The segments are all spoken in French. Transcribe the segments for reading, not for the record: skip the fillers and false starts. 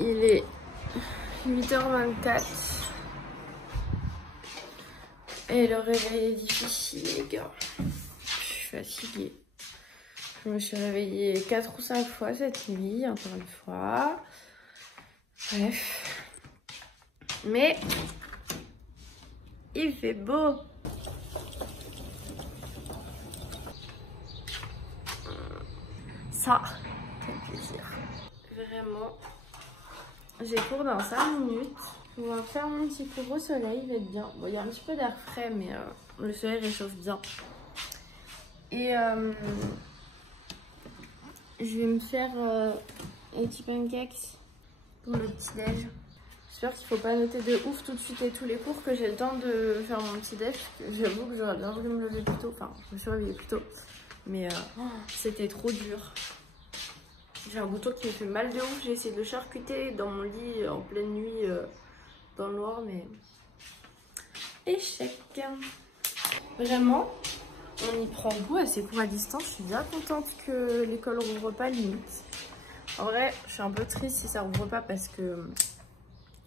Il est 8h24 et le réveil est difficile les gars. Je suis fatiguée. Je me suis réveillée 4 ou 5 fois cette nuit, encore une fois. Bref. Mais il fait beau. Ça, quel plaisir. Vraiment. J'ai cours dans 5 minutes. On va faire mon petit cours au soleil, il va être bien. Bon, il y a un petit peu d'air frais, mais le soleil réchauffe bien. Et je vais me faire des petits pancakes pour le petit-déj. J'espère qu'il ne faut pas noter de ouf tout de suite et tous les cours, que j'ai le temps de faire mon petit-déj. J'avoue que j'aurais bien voulu me lever plus tôt. Enfin, je me suis réveillée plus tôt. Mais c'était trop dur. J'ai un bouton qui me fait mal de ouf. J'ai essayé de le charcuter dans mon lit en pleine nuit dans le noir, mais échec. Vraiment, on y prend goût à ces cours à distance. Je suis bien contente que l'école rouvre pas limite. En vrai, je suis un peu triste si ça rouvre pas parce que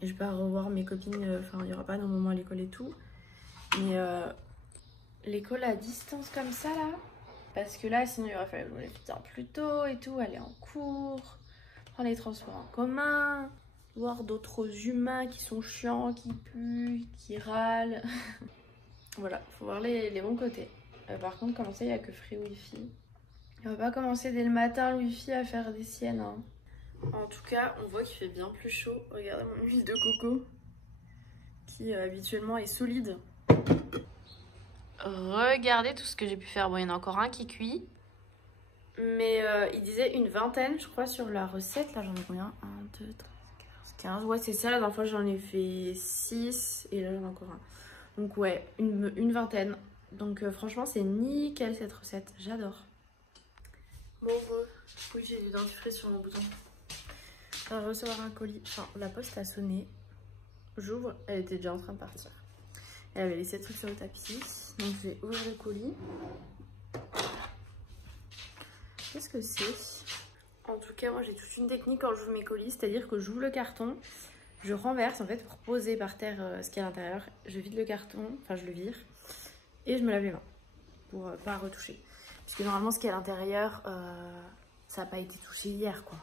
je vais pas revoir mes copines. Enfin, il n'y aura pas nos moments à l'école et tout. Mais l'école à distance comme ça là. Parce que là, sinon, il aurait fallu me lever bien plus tôt et tout, aller en cours, prendre les transports en commun, voir d'autres humains qui sont chiants, qui puent, qui râlent. Voilà, faut voir les bons côtés. Par contre, comme ça, il n'y a que Free Wi-Fi. On va pas commencer dès le matin, le Wi-Fi, à faire des siennes. Hein. En tout cas, on voit qu'il fait bien plus chaud. Regardez mon huile de coco, qui habituellement est solide. Regardez tout ce que j'ai pu faire. Bon, il y en a encore un qui cuit. Mais il disait une vingtaine, je crois, sur la recette. Là, j'en ai combien? 1, 2, 3, 15. Ouais, c'est ça. La dernière fois, j'en ai fait 6. Et là, j'en ai encore un. Donc, ouais, une vingtaine. Donc, franchement, c'est nickel cette recette. J'adore. Bon, oui, j'ai du dentifrice sur mon bouton. On va recevoir un colis. Enfin, la poste a sonné. J'ouvre. Elle était déjà en train de partir. Elle avait laissé le truc sur le tapis. Donc je vais ouvrir le colis. Qu'est-ce que c'est? En tout cas, moi j'ai toute une technique quand j'ouvre mes colis. C'est-à-dire que j'ouvre le carton, je renverse en fait pour poser par terre ce qu'il y a à l'intérieur. Je vide le carton, enfin je le vire. Et je me lave les mains pour pas retoucher. Parce que normalement ce qu'il y a à l'intérieur, ça n'a pas été touché hier quoi.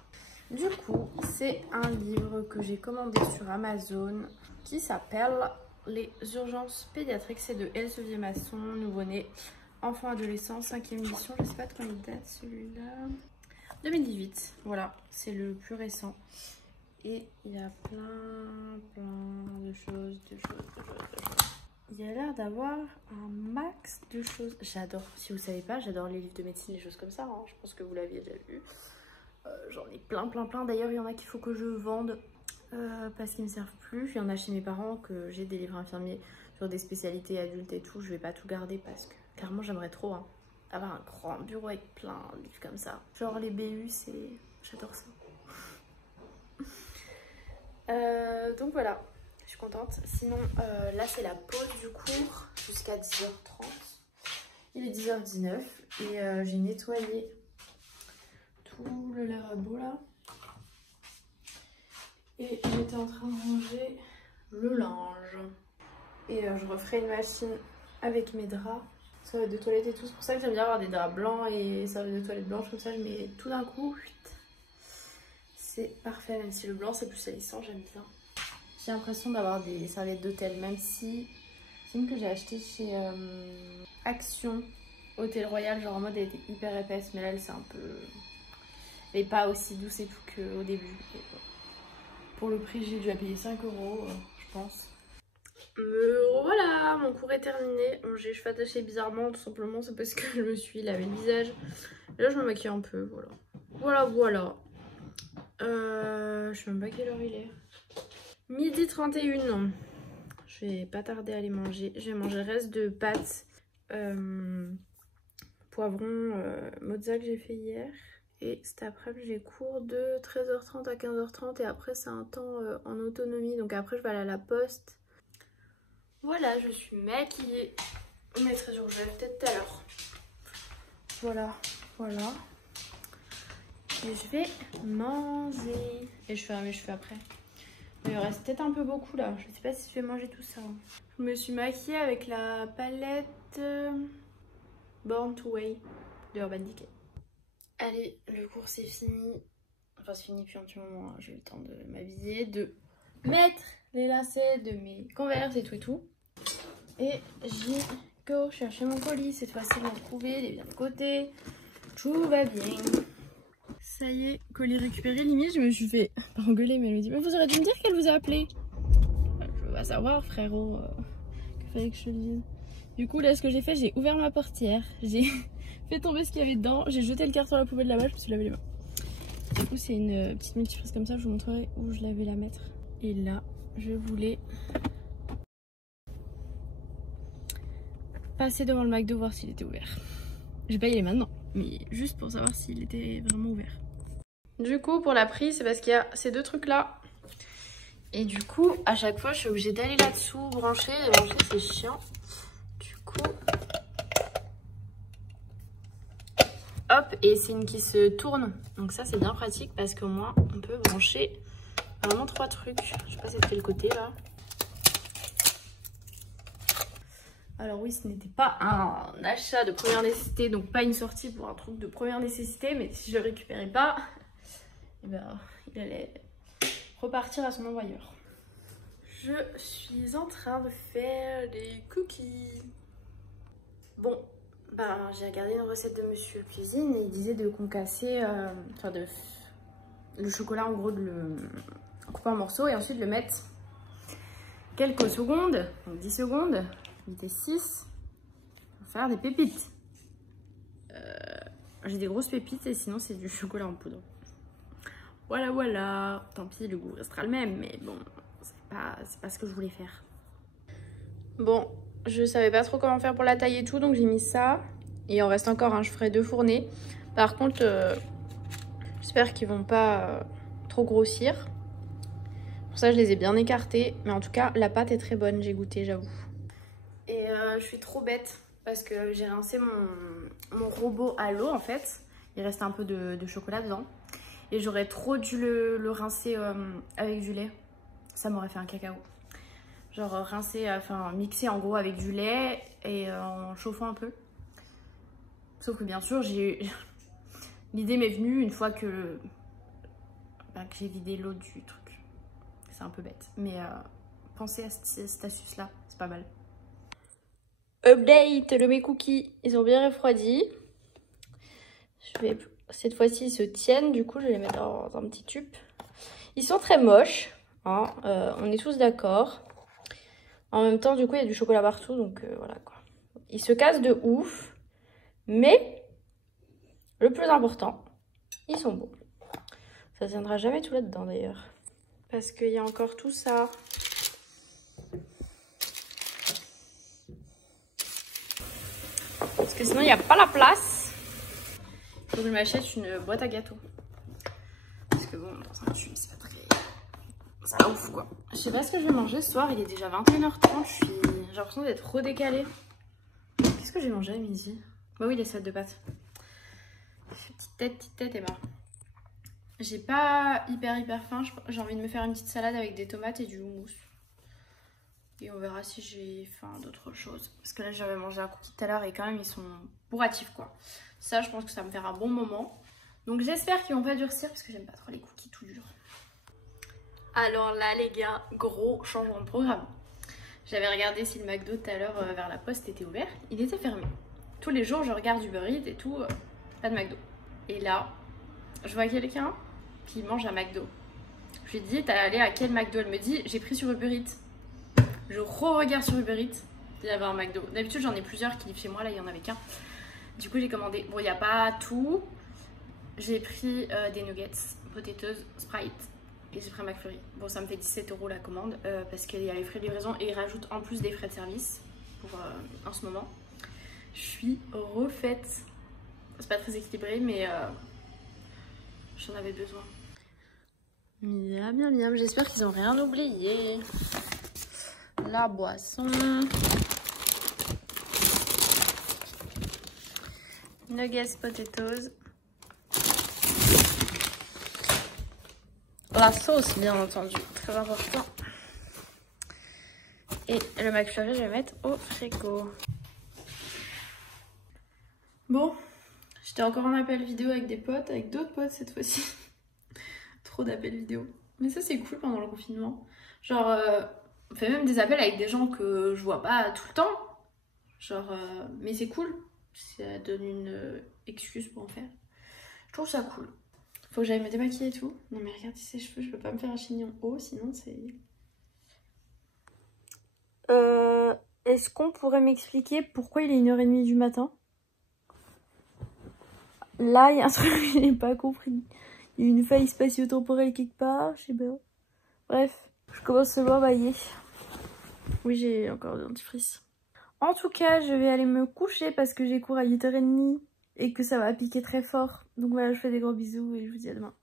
Du coup, c'est un livre que j'ai commandé sur Amazon qui s'appelle Les urgences pédiatriques. C'est de Elsevier Masson, nouveau-né, enfant adolescent, 5e édition. Je sais pas de quand il date celui-là. 2018, voilà, c'est le plus récent. Et il y a plein de choses, Il y a l'air d'avoir un max de choses. J'adore, si vous savez pas, j'adore les livres de médecine, les choses comme ça. Hein. Je pense que vous l'aviez déjà vu. J'en ai plein. D'ailleurs, il y en a qu'il faut que je vende parce qu'ils ne me servent plus. Il y en a chez mes parents que j'ai des livres infirmiers sur des spécialités adultes et tout. Je vais pas tout garder parce que clairement, j'aimerais trop avoir un grand bureau avec plein de livres comme ça. Genre les BU, j'adore ça. Donc voilà, je suis contente. Sinon, là, c'est la pause du cours jusqu'à 10h30. Il est 10h19 et j'ai nettoyé tout le lavabo là. Et j'étais en train de ranger le linge. Et je referai une machine avec mes draps. Serviettes de toilette et tout. C'est pour ça que j'aime bien avoir des draps blancs et serviettes de toilette blanches comme ça. Je mets tout d'un coup. C'est parfait. Même si le blanc c'est plus salissant, j'aime bien. J'ai l'impression d'avoir des serviettes d'hôtel. Même si c'est une que j'ai acheté chez Action Hôtel Royal. Genre en mode elle était hyper épaisse. Mais là elle c'est un peu... Elle n'est pas aussi douce et tout qu'au début. Et pour le prix, j'ai dû payer 5 €, je pense. Voilà, mon cours est terminé. J'ai les cheveux attachés bizarrement, tout simplement. C'est parce que je me suis lavé le visage. Là, je me maquille un peu, voilà. Je sais même pas quelle heure il est. 12h31. Je vais pas tarder à aller manger. Je vais manger le reste de pâtes poivron mozza que j'ai fait hier. Et cet après-midi, j'ai cours de 13h30 à 15h30 et après, c'est un temps en autonomie. Donc après, je vais aller à la poste. Voilà, je suis maquillée. Mais très dur, je vais peut-être tout à l'heure. Voilà. Et je vais manger. Et je ferai mes cheveux après. Il me reste peut-être un peu beaucoup là. Je sais pas si je vais manger tout ça. Je me suis maquillée avec la palette Born to Way de Urban Decay. Allez, le cours c'est fini. Enfin c'est fini depuis un petit moment. J'ai eu le temps de m'habiller, de mettre les lacets de mes Converse et tout et tout. Et j'y go chercher mon colis. Cette fois-ci je l'ai retrouvé, il est bien de côté. Tout va bien. Ça y est, colis récupéré. Limite je me suis fait engueuler, mais elle me dit mais vous aurez dû me dire qu'elle vous a appelé. Je veux pas savoir frérot, qu'il fallait que je te le dise. Du coup là ce que j'ai fait, j'ai ouvert ma portière, j'ai fait tomber ce qu'il y avait dedans, j'ai jeté le carton à la poubelle là-bas, je me suis lavé les mains. Du coup c'est une petite multiprise comme ça, je vous montrerai où je l'avais la mettre. Et là je voulais passer devant le McDo voir s'il était ouvert. Je vais pas y aller maintenant, mais juste pour savoir s'il était vraiment ouvert. Du coup pour la prise c'est parce qu'il y a ces deux trucs là. Et du coup à chaque fois je suis obligée d'aller là-dessous, brancher, débrancher, c'est chiant. Du coup hop, et c'est une qui se tourne. Donc ça c'est bien pratique parce qu'au moins on peut brancher vraiment 3 trucs. Je sais pas si c'est le côté là. Alors oui, ce n'était pas un achat de première nécessité, donc pas une sortie pour un truc de première nécessité, mais si je le récupérais pas, eh ben, il allait repartir à son envoyeur. Je suis en train de faire des cookies. Bon, ben, j'ai regardé une recette de Monsieur Cuisine et il disait de concasser, le chocolat en gros, de le couper en morceaux et ensuite le mettre quelques secondes, donc 10 secondes. Vitesse 6 pour faire des pépites. J'ai des grosses pépites et sinon c'est du chocolat en poudre. Voilà, voilà. Tant pis, le goût restera le même, mais bon, c'est pas ce que je voulais faire. Bon, je savais pas trop comment faire pour la taille et tout, donc j'ai mis ça. Et il en reste encore, hein, je ferai 2 fournées. Par contre, j'espère qu'ils vont pas trop grossir. Pour ça, je les ai bien écartés. Mais en tout cas, la pâte est très bonne, j'ai goûté, j'avoue. Et je suis trop bête parce que j'ai rincé mon robot à l'eau en fait. Il reste un peu de chocolat dedans. Et j'aurais trop dû le rincer avec du lait. Ça m'aurait fait un cacao. Genre rincer, enfin mixer en gros avec du lait et en chauffant un peu. Sauf que bien sûr, l'idée m'est venue une fois que j'ai vidé l'eau du truc. C'est un peu bête. Mais pensez à cette astuce là, c'est pas mal. Update de mes cookies, ils ont bien refroidi. Cette fois-ci ils se tiennent, du coup je vais les mettre dans un petit tube. Ils sont très moches, hein, on est tous d'accord. En même temps du coup il y a du chocolat partout, donc voilà quoi. Ils se cassent de ouf, mais le plus important, ils sont beaux. Ça tiendra jamais tout là-dedans d'ailleurs. Parce qu'il y a encore tout ça. Parce que sinon il n'y a pas la place. Il faut que je m'achète une boîte à gâteaux. Parce que bon, dans un tube, c'est pas très... Ça ouf quoi. Je sais pas ce que je vais manger ce soir, il est déjà 21h30, j'ai l'impression d'être redécalée. Qu'est-ce que j'ai mangé à midi? Bah oui, les salades de pâtes. Petite tête et bah. J'ai pas hyper faim, j'ai envie de me faire une petite salade avec des tomates et du houmous. Et on verra si j'ai faim d'autre chose. Parce que là j'avais mangé un cookie tout à l'heure et quand même ils sont bourratifs quoi. Ça je pense que ça va me faire un bon moment. Donc j'espère qu'ils vont pas durcir parce que j'aime pas trop les cookies tout durs. Alors là les gars, gros changement de programme. J'avais regardé si le McDo tout à l'heure vers la poste était ouvert. Il était fermé. Tous les jours je regarde Uber Eats et tout, pas de McDo. Et là, je vois quelqu'un qui mange à McDo. Je lui ai dit, t'es allé à quel McDo? Elle me dit, j'ai pris sur Uber Eats. Je re-regarde sur Uber Eats, il y avait un McDo. D'habitude j'en ai plusieurs qui livrent chez moi, là il y en avait qu'un. Du coup j'ai commandé, bon il n'y a pas tout. J'ai pris des nuggets, potatoes, Sprite et j'ai pris un McFlurry. Bon ça me fait 17 € la commande parce qu'il y a les frais de livraison et ils rajoutent en plus des frais de service pour en ce moment. Je suis refaite. C'est pas très équilibré mais j'en avais besoin. Miam miam miam, j'espère qu'ils n'ont rien oublié. La boisson. Nuggets potatoes. La sauce, bien entendu, très important. Et le McFlurry, je vais mettre au frigo. Bon, j'étais encore en appel vidéo avec des potes, avec d'autres potes cette fois-ci. Trop d'appels vidéo. Mais ça, c'est cool pendant le confinement. Genre, on fait même des appels avec des gens que je vois pas tout le temps. Genre, mais c'est cool. Ça donne une excuse pour en faire. Je trouve ça cool. Faut que j'aille me démaquiller et tout. Non mais regarde ces cheveux, je peux pas me faire un chignon haut, sinon c'est... Est-ce qu'on pourrait m'expliquer pourquoi il est 1h30 du matin? Là, il y a un truc que je n'ai pas compris. Il y a une faille spatio-temporelle quelque part, je sais pas. Bref, je commence à m'embailler. Oui, j'ai encore le dentifrice. En tout cas, je vais aller me coucher parce que j'ai cours à 8h30 et que ça va piquer très fort. Donc voilà, je fais des gros bisous et je vous dis à demain.